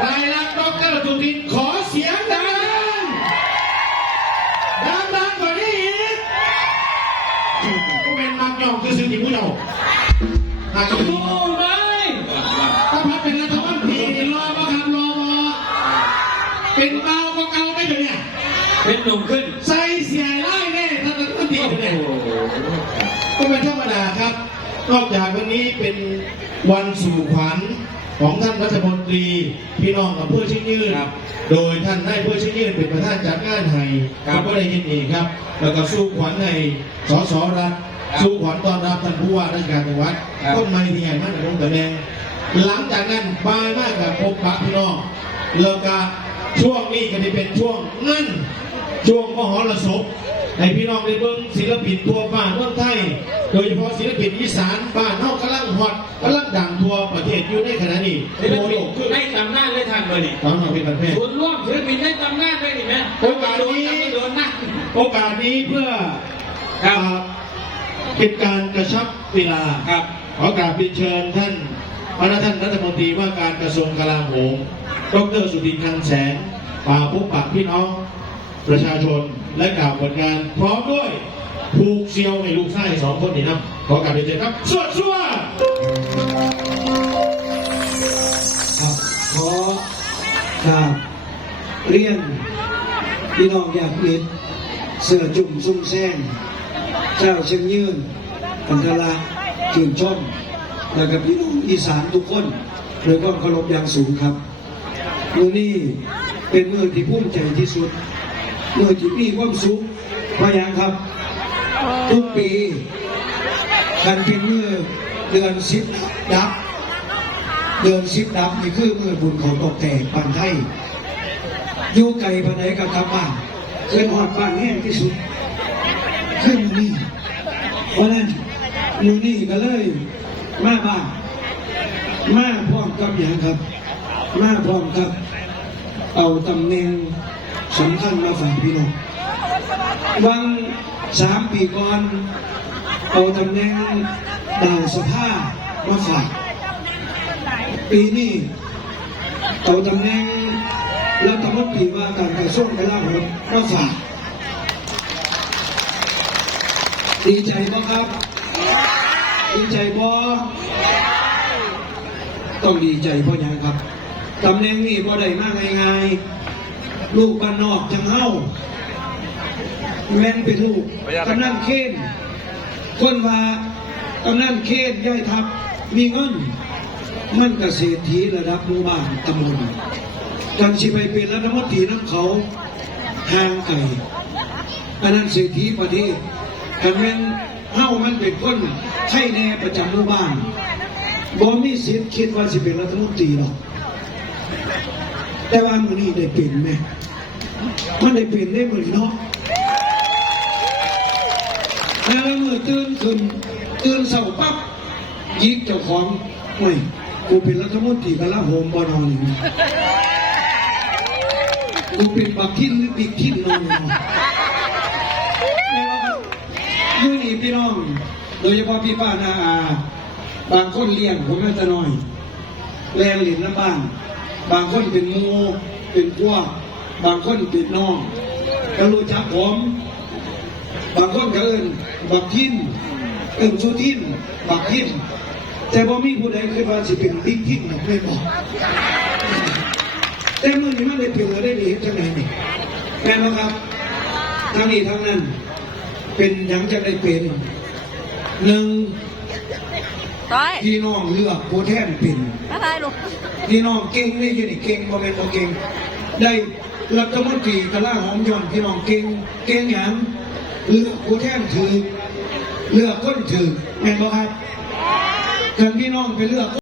รายลักษณ์ดอกเตอรสุทินขอเสียงดังๆดังๆกว่านี้อีกก็เป็นมักยองคือสิ่งที่ผู้เยาว์หากจะมีโอ้ไม่ถ้าพัดเป็นรัฐมนตรีรอมาครับรอมาเป็นเบาก็เก่าได้เลยเนี่ยเป็นหนุ่มขึ้น ใส่เสียไล่แน่ท่านรัฐมนตรีโอ้โหเนี่ยก็เป็นธรรมดาครับนอกจากวันนี้เป็นวันสู่ขวัญ ของท่านรัฐมนตรีพี่น้องกับเพื่อชิ้นยืนครับโดยท่านได้เพื่อชิ้นยืนเป็นประธานจัดงานให้ครับก็ได้ยินอีกครับ แล้วก็สู้ขวัญให้สสรัฐครับสู้ขวัญต้อนรับท่านผู้ว่าราชการจังหวัดครับก็ไม่ที่ใหญ่มากในลงตำแหน่งหลังจากนั้นบายมากกับพบปะพี่น้องเลิกการช่วงนี้ก็จะเป็นช่วงนั่นช่วงมหรสพให้พี่น้องได้เบิ่งศิลปินทั่วบ้านเมืองไทย โดยเฉพาะศิลปินอีสานบ้านำนานเลยท่านเลยนี่ตอนมาเป็นประเทศส่วนร่วมศิลปินได้ตำนานเลยนี่แม่โอกาสนี้ไม่โดนนะโอกาสนี้เพื่อครับอ่าเป็นการกระชับเวลา ครับ ขอกราบเรียนเชิญท่านพระท่านรัฐมนตรีว่าการกระทรวงกลาโหม ดรสุทินคลังแสงป่าพบปะพี่น้อง ประชาชนและกล่าวผลงานพร้อมด้วยผูกเซียวในลูกไส้สองคนนี้นะขอกราบเรียนเชิญครับสวดสวดครับขอ กราบเรียนพี่น้องอยากมิตรเสือจุ่มซุ่มแซงเจ้าเชียงยืนกันทละจื่นชมแล้วกับพี่น้องอีสานทุกคนโดยความเคารพอย่างสูงครับมือนี้เป็นมือที่ภูมิใจที่สุดมือที่มีความสุขพาย่างครับ ทุกปีกันเป็นมือเดือนสิบดับ เดินชิปดับนี่คือมือบุญของตกแต่ปันไทยอยู่ไกลปานใดก็กลับบ้านเคยหอดบ้านแห้งที่สุดขึ้นมือนี่เพราะนั้นมือนี่ก็เลยมาบ้านมาพร้อมกับอย่างครับ มาพร้อมกับ เอาตำแหน่งสำคัญมาฝากพี่น้องวังสามปีก่อนเอาตำแหน่งดาวสภามาฝาก ปีนี้เอาตำแหน่งรัฐมนตรีว่าการกระทรวงกลาโหมมาฝากดีใจบ่ครับ ดีใจบ่ต้องดีใจเพราะหยังครับตำแหน่งนี้บ่ได้มาง่ายๆลูกบ้านนอกจังเฮาแม่นเป็นลูกกำนันเค้นคนว่า กำนันเค้นย่อยทับมีเงิน มันเกษตรทีระดับหมู่บ้านตำบลจังสิไปเป็นรัฐมนตรีน้ำเขาห่างไกลอันนั้นเศรษฐีประเทศกันแม่นเฮ้ามันเป็นคนไทยแน่ประจำหมู่บ้านบ่มีสิทธิ์คิดว่าสิเป็นรัฐมนตรีหรอกแต่ว่ามือนี้ได้เป็นไหมมันได้เป็นได้เหมือนเนาะแล้วเมื่อตื่นขึ้นตื่นเสาปั๊บยิกเจ้าของเฮ้ย กูเป็นรัฐมนตรีกลาโหมบอนอยู่กูเป็นบักทิ้นหรือบิ๊กทิ้นนอนยู่นี่พี่น้อง โดยเฉพาะพี่ป้านาอา บางคนเลี้ยงผมไม่จะน้อย แรงเหรียญน้ำบ้าน บางคนเป็นหมูเป็นพวก บางคนเป็นน้องก็รู้จักผม บางคนก็เอินบักทิ้นเอินชูทิ้นบักทิ้น แต่บ่มีผู้ใดเคยว่าสิเป็นบิ๊กทินหรอกไม่บอกแต่เมื่อนี้มันได้เปลี่ยนแล้วได้ดีจังไหนนี่แม่นบ่ครับทั้งนี้ทั้งนั้น เป็นหยังจะได้เป็นหนึ่งร้อยพี่น้องเลือกผู้แทนเป็นอะไรลูกพี่น้องเก่งนี่อยู่นี่เก่งบ่แม่นบ่เก่งได้รัฐมนตรีกระลาหอมย่อนพี่น้องเก่งเก่งหยังเลือกผู้แทนถือเลือกคนถือแม่นบ่ครับ กันพี่น้องไปเลือก